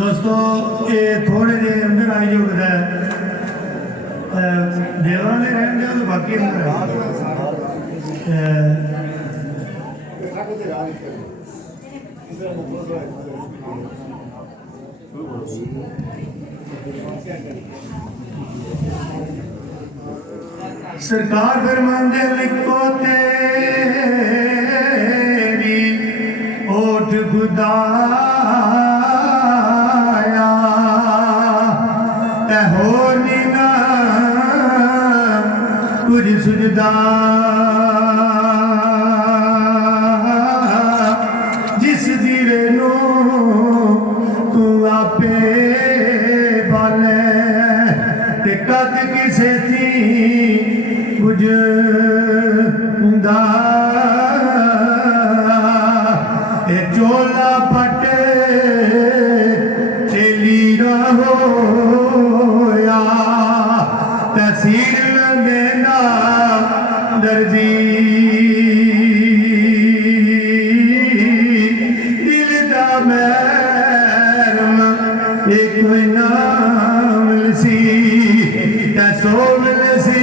दोस्तों ये थोड़े जे अंदर आई जो है देवा ने रहन दिया तो बाकी अंदर सरकार फरमांदे लिखो तेरी ओठ खुदाया ते हो नीना कुछ सुजदा जिस दिरे नो तू आपे बाले ते कद किसे थी कुछ चोला पटे चली रहोया तहसील देना दर्जी दिल दा मैरम एक नाम सी तसो मिलसी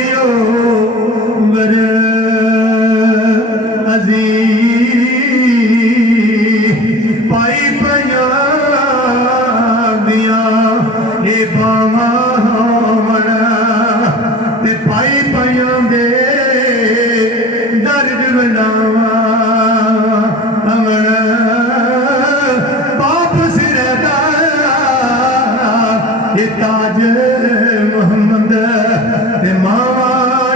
गर पाई पया दिया ये बावा ते पाई पया दे दर्द बनावा अमन बाप सिरदा ये ताज मोहम्मद ते मावा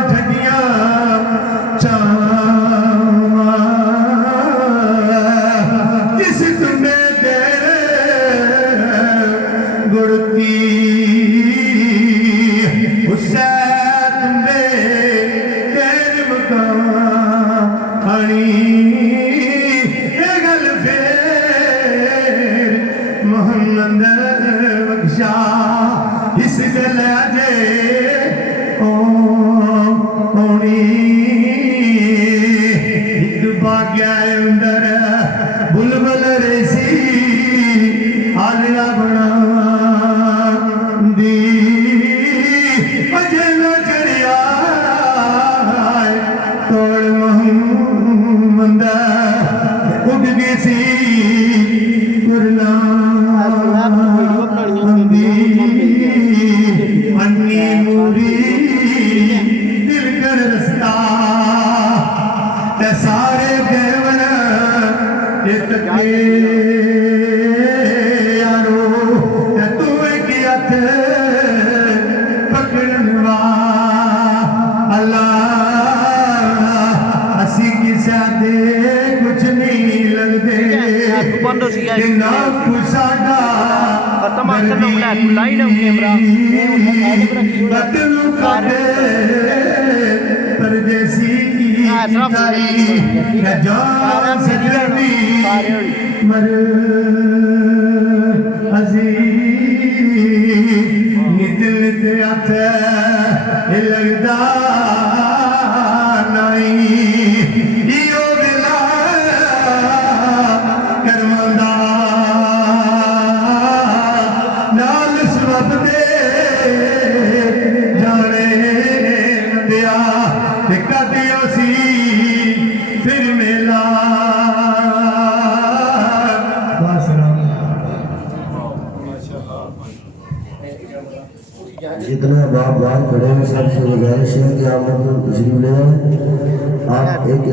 ठगिया चावा जिस तुम्हें गुड़ती उससे तुम्हें तेर मकानी ये गल फेर मोहम्मद बख्शा इस गल दे होनी एक भाग्या अंदर बुलबुल रेसी आलिया बना दी अजल चढ़िया तोड़ मोहम्मद उठ गई सी गुरना अन्नी मूरी दिल कर रस्ता ते सारे देवन एक के यारो ते तू एक हथ पकड़नवा अल्लाह असी किसा दे कुछ नहीं लगदे ना कुसादा परदेसी जान सजनी मर नित नित हथ लगदा नहीं इहो वेला करमंदा नाल सबब दे जाने दिया कदियो सी फिर मेला जितना बाप बात खड़े हैं सबसे गुजारिश है कि आप लोग तशरीफ ले आए। आप एक